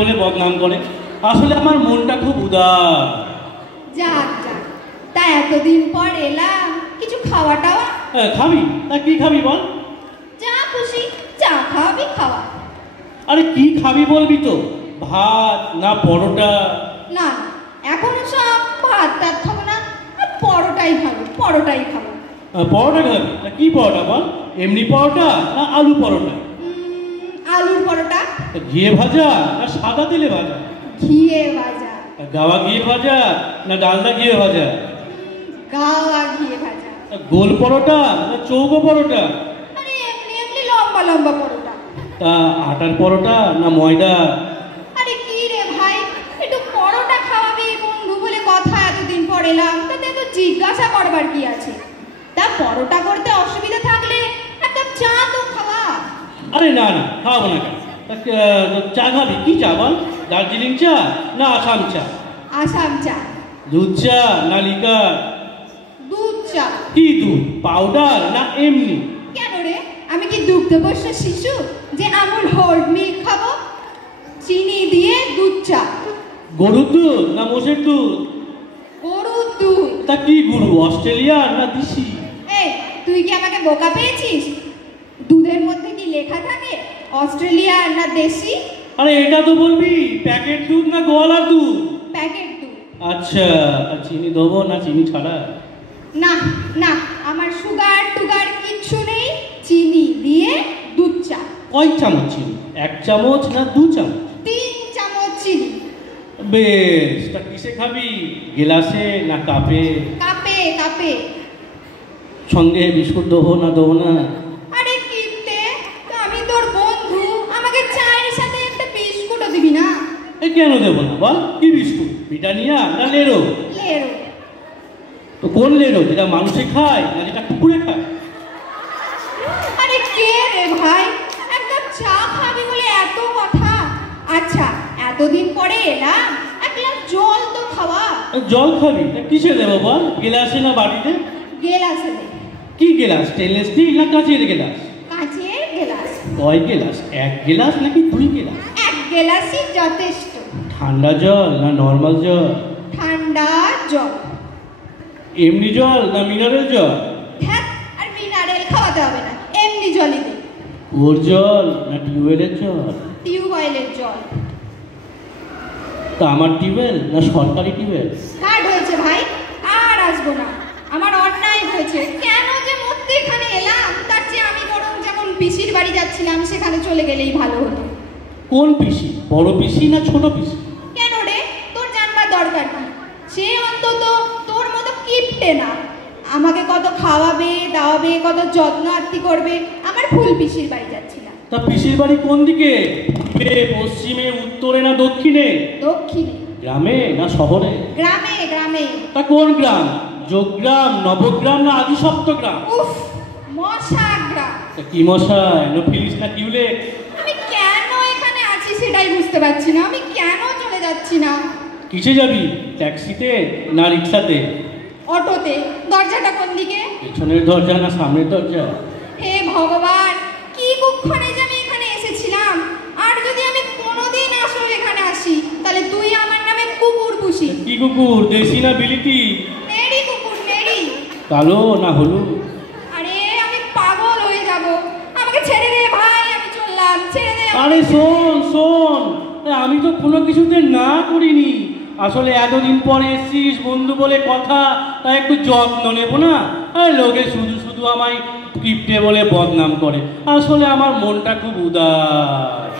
বলে বদনাম করে। আসলে আমার মনটা খুব উদার। যাক যাক, তা এতদিন পর এলাম, কিছু খাওয়াটাও? খাবি? তা কি খাবি বল? যা খুশি, চা খাওয়াবি খাওয়া। আরে কি খাবি বলবি তো? ভাত না পরোটা? না, এখনো সব ভাত টাত খাবো না, পরোটাই খাবো, পরোটাই খাবো। পরোটা খাবি? তা কি পরোটা বল? এমনি পরোটা না আলু পরোটা? আলুর পরোটা। ঘিয়ে ভাজা না সাদা তেলে ভাজা? ঘিয়ে ভাজা। গাওয়া ঘিয়ে ভাজা না ডালদা ঘিয়ে ভাজা? গাওয়া ঘিয়ে ভাজা। গোল পরোটা না চৌকো পরোটা? আরে এমনি এমনি লম্বা লম্বা পরোটা। তা আটার পরোটা না ময়দা? আরে কি রে ভাই, একটু পরোটা খাওয়াবি বন্ধু বলে কথা, এতদিন পর এলাম, তাতে তো জিজ্ঞাসা করবার কি আছে? তা পরোটা করতে অসুবিধা থাকলে এক কাপ চা তো খাওয়া। আরে না না, খাওয়াবো না। চা খাবি? কি চা বল? দার্জিলিং চা না আসাম চা? আসাম চা। দুধ চা না লিকার? দুধ চা। কি দুধ, পাউডার না এমনি? কেন রে, আমি কি দুগ্ধপোষ্য শিশু যে আমুল হোল্ড মিল্ক খাবো? চিনি দিয়ে দুধ চা। গরুর দুধ না মোষের দুধ? গরুর দুধ। তা কি গরু, অস্ট্রেলিয়ার না দেশি? এই, তুই কি আমাকে বোকা পেয়েছিস? দুধের মধ্যে কি লেখা থাকে অস্ট্রেলিয়ার না দেশি? আরে এটা তো বলবি প্যাকেট দুধ না গোয়ালার দুধ? প্যাকেট দুধ। আচ্ছা, চিনি দেবো না চিনি ছাড়া? না না, আমার সুগার টুগার কিচ্ছু নেই, চিনি দিয়ে দুধ চা। কয় চামচ চিনি? 1 চামচ না 2 চামচ? 3 চামচ চিনি। বেশ, তা কিসে খাবি? গেলাসে না কাপে? কাপে কাপে। সঙ্গে বিস্কুট দেবো না দেবো না? আরে কিনতে, আমি তোর বন্ধু, আমাকে চায়ের সাথে একটা বিস্কুটও দিবি না? এ কেন দেবো না বল? কি বিস্কুট, ব্রিটানিয়া না লেরো? লেরো। তো কোন লেরো, যেটা মানুষে খায় না যেটা কুকুরে খায়? আরে কে রে ভাই, এক কাপ চা খাবি বলে এত কথা। আচ্ছা, এতদিন পরে এলাম, এক গ্লাস জল তো খাওয়া। জল খাবি? তা কিসে দেবো বল? গেলাসে না বাড়িতে? গেলাসে দে। কি গেলাস, স্টেনলেস স্টিল না কাঁচের গেলাস? কাঁচের গেলাস। কয় গেলাস, 1 গেলাস নাকি 2 গেলাস? 1 গেলাসই যথেষ্ট। ঠান্ডা জল না নর্মাল জল? ঠান্ডা জল। এমনি জল না মিনারেল জল? হ্যাঁ, আর মিনারেল খাওয়াতে হবে না, এমনি জলই দে। ওর জল না টিউবওয়েলের জল? টিউবওয়েলের জল। তা আমার টিউবওয়েল না সরকারি টিউবওয়েল? কাট হয়েছে ভাই, আর আসবো না, আমার অন্যায় হয়েছে। কেন যে মধ্যে এখানে এলাম, তার চেয়ে আমি বরং যেমন পিসির বাড়ি যাচ্ছিলাম সেখানে চলে গেলেই ভালো হতো। কোন পিসি, বড় পিসি না ছোট পিসি? কেন রে, তোর জানবার দরকার কি? সে অন্তত তোর মতো কিপটে না, আমাকে কত খাওয়াবে দাওয়াবে, কত যত্ন আত্তি করবে। আমার ফুল পিসির বাড়ি যাচ্ছিলাম। তা পিসির বাড়ি কোন দিকে? পূবে, পশ্চিমে, উত্তরে না দক্ষিণে? দক্ষিণে। গ্রামে না শহরে? গ্রামে গ্রামে। তা কোন গ্রাম, যোগগ্রাম, নবগ্রাম না আদি সপ্তগ্রাম? উফ, মশা গ্রাম। তা কি মশাই, না ফিলিস না টিউলেট? আমি কেন এখানে আছি সেটাই বুঝতে পারছি না, আমি কেন চলে যাচ্ছি না। কিসে যাবি, ট্যাক্সিতে না রিক্সাতে? অটোতে। দরজাটা কোন দিকে? পেছনের দরজা না সামনের দরজা? হে ভগবান, কি কুক্ষণে যে আমি এখানে এসেছিলাম। আর যদি আমি কোনোদিন আসলে এখানে আসি, তাহলে তুই আমার নামে কুকুর পুষি। কি কুকুর, দেশি না বিলিতি? মেরি কুকুর, মেরি। কালো না হলুদ? আরে আমি পাগল হয়ে যাব, আমাকে ছেড়ে দে ভাই, আমি চললাম, ছেড়ে দে। আরে শোন শোন, আমি তো কোনো কিছুতে না করিনি। আসলে এতদিন পরে এসছিস, বন্ধু বলে কথা, তাই একটু যত্ন নেবো না? লোকে শুধু শুধু আমায় কিপটে বলে বদনাম করে। আসলে আমার মনটা খুব উদাস।